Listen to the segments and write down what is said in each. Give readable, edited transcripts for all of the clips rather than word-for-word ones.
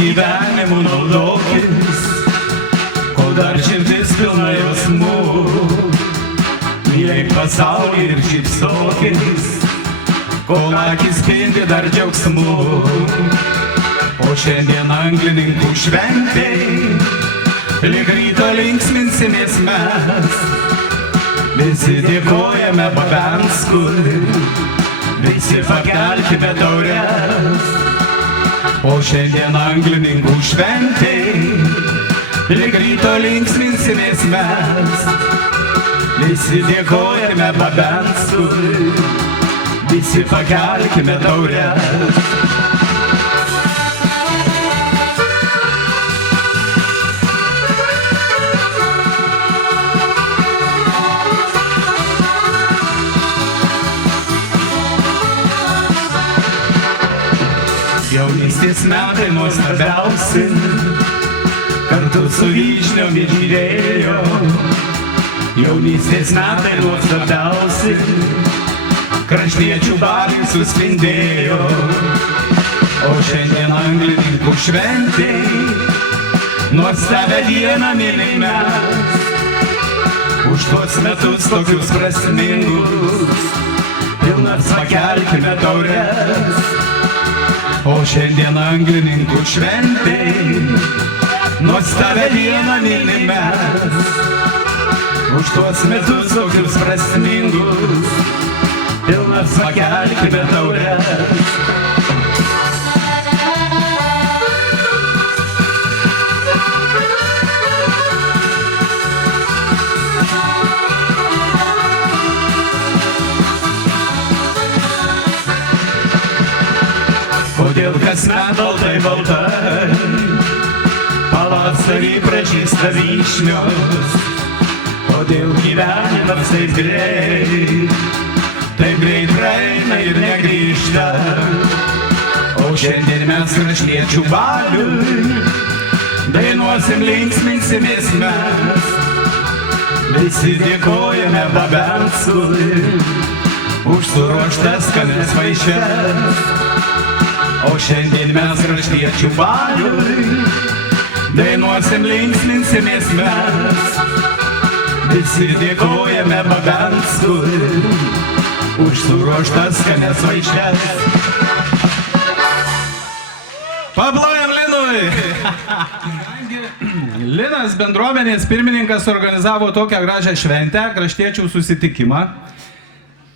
gyvenimu naudokis, kol dar širdis pilna jausmų. Mylėk pasaulį ir šypsokis, kol akis spindi dar džiaugsmu. O šiandien anglininkų šventėj, lyg ryto linksminsimės mes. Visi dėkojame Babenskui, visi pakelkime taures. O šiandien anglininkų šventėj, lyg ryto linksminsimės mes. Visi dėkojame Babenskui, visi pakelkime taures. Jaunystės metai nuostabiausi, kartu su vyšniom žydėjo. Jaunystės metai nuostabiausi, kraštiečių baliai suspindėjo. O šiandien anglininkų šventėj, nuostabią dieną mylim mes. Už tuos metus tokius prasmingus, pilnas pakelkime taures. O šiandien anglininkų šventėj, nuostabią dieną mylim mes. Už tuos metus tokius prasmingus, pilnas pakelkime taures. Kodėl kasmet baltai, pavasarį pražysta vyšnios. Kodėl gyvenimas taip greit praeina ir negrįžta. O šiandien mes kraštiečių baliui dainuosim, linksminsimės mes. Visi dėkojame Babenskui už suruoštas skanias vaišes. O šiandien mes kraštiečių baliui dainuosim, linksminsimės mes. Visi dėkojame Babenskui už suruoštas skanias vaišes. Paplojam Linui! Linas, bendruomenės pirmininkas, organizavo tokią gražią šventę, kraštiečių susitikimą.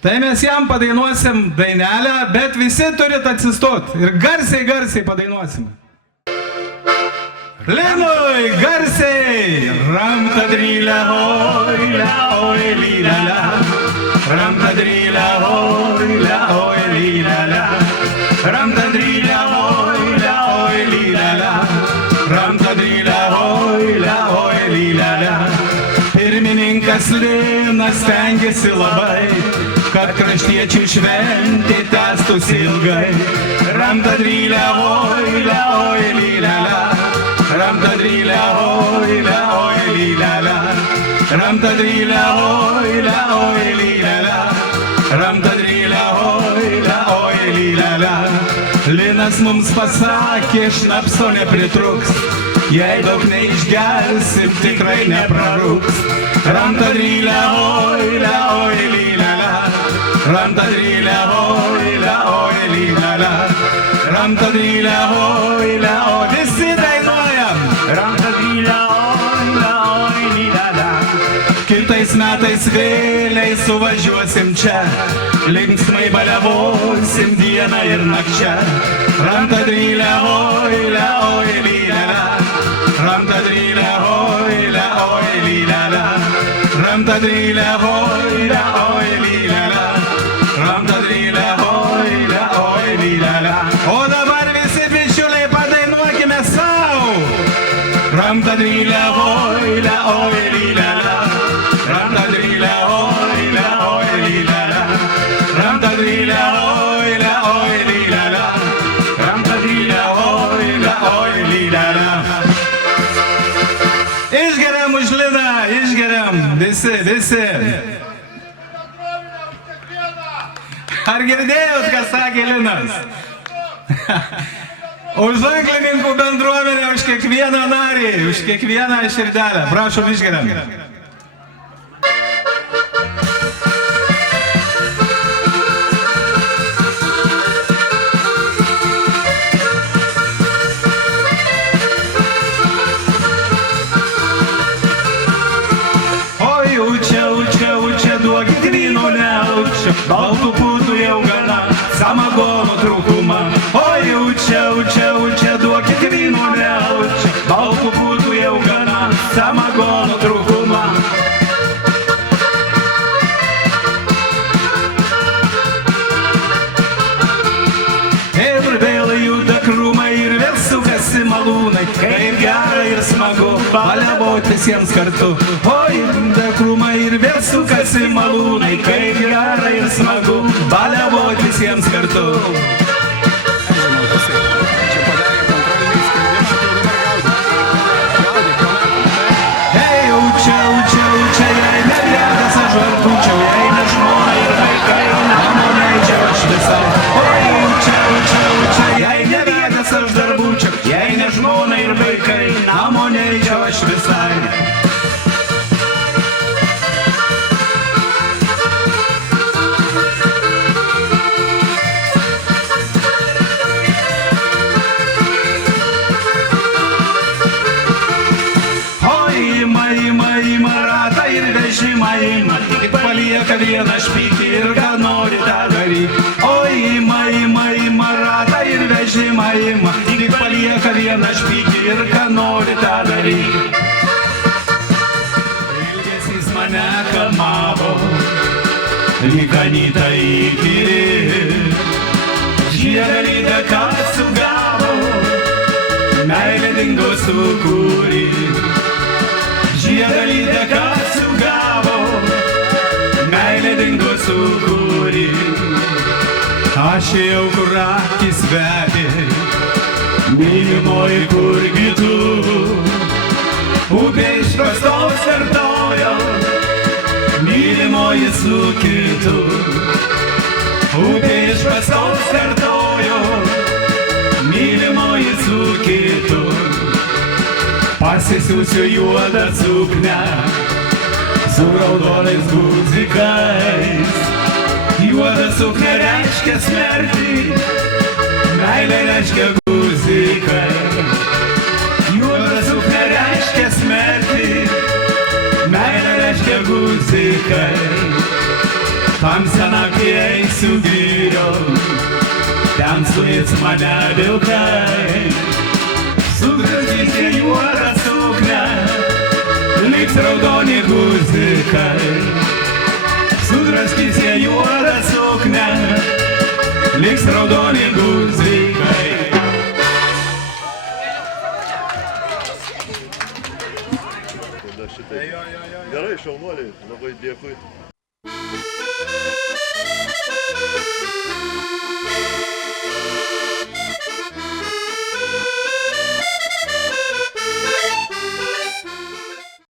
Tai mes jam padainuosim dainelę, bet visi turit atsistot ir garsiai padainuosim. Linui, garsiai! Ramtadrylę, oi, lylelę. Ramtadrylę, oi, lylelę. Ramtadrylę, oi, lylelę. Ramtadrylę, oi, lylelę. Pirmininkas Linas stengiasi labai, kad kraštiečių šventė tęstųsi ilgai. Ramtadrylę, oi, lylelę. Ramtadrylę, oi, lylelę. Ramtadrylę, oi, lylelę. Ramtadrylę, oi, lylelę. Linas mums pasakė, šnapso nepritruks, jei daug neišgersim, tikrai neprarūks. Ramtadrylę, oi, lylelę. Ramtadrylę, oi, lylelę. Ramtadrylę, oi, visi dainuojam. Ramtadrylę, oi, lylelę. Kitais metais vėliai suvažiuosim čia, linksmai baliavosim dieną ir nakčia. Ramtadrylę, oi, lylelę. Ramtadrylę, oi, lylelę. Ramtadrylę, oi, lylelę. Ramtadrylę, oi, lylelę. O dabar visi bičiuliai padainuokime savo. Ramtadrylę, oi, lylelę. Ramtadrylę, oi, lylelę. Ramtadrylę, oi, lylelę. Ramtadrylę, oi, lylelę. Išgeriam už Liną, išgeriam, visi. Ar girdėjot, ką sakė Linas? Už žaiklininkų bendruomenę, už kiekvieną narį, už kiekvieną širdelę. Prašom, išgeriam. Oi, učia, duokit vyno neučia, baltų putų jau gana, samagono trūkumą. Oi, učia, duokit vyno neučia, baltų putų jau gana, samagono trūkumą. Ir vėl juda krūmai ir vėl sukasi malūnai, kaip gera ir smagu baliavot visiems kartu. Oi, juda krūmai ir vėl sukasi malūnai, kaip gera ir smagu baliavot visiems kartu. Hei, učia, jei ne vietas aš vartučiau, jei ne žmona ir vaikai, nemoneičiau aš visai. Oi, učia, jei ne vietas aš dar būčiau, jei ne žmona ir vaikai, nemoneičiau aš visai. Tik palieka vieną špykį ir ką nori tą daryk. Oi, ima ratą ir vežimą ima, tik palieka vieną špykį ir ką nori tą daryk. Ilgesys mane kamavo, lyg anyta įkyri, žiedalyda ką sugavo, meilė dingo sukūri. Žiedalyda ką sugavo, meilė dingo sukūri. Aš jau kur akis vedė, mylimoji kurgi tu, upė iš pastos kartojo, mylimoji su kitu. Upė iš pastos kartojo, mylimoji su kitu. Pasisiūsiu juodą suknę su raudonais guzikais. Juoda suknė reiškia smertį, meilė reiškia guzikai. Juoda suknė reiškia smertį, meilė reiškia guzikai. Tamsią naktį eisiu girion, ten suės mane vilkai. Sugrąžysite juodą suknę, liks raudoni guzikai. Sugrąžysite juodą suknę, liks raudoni guzikai. Gerai, šaunuoliai, labai dėkui.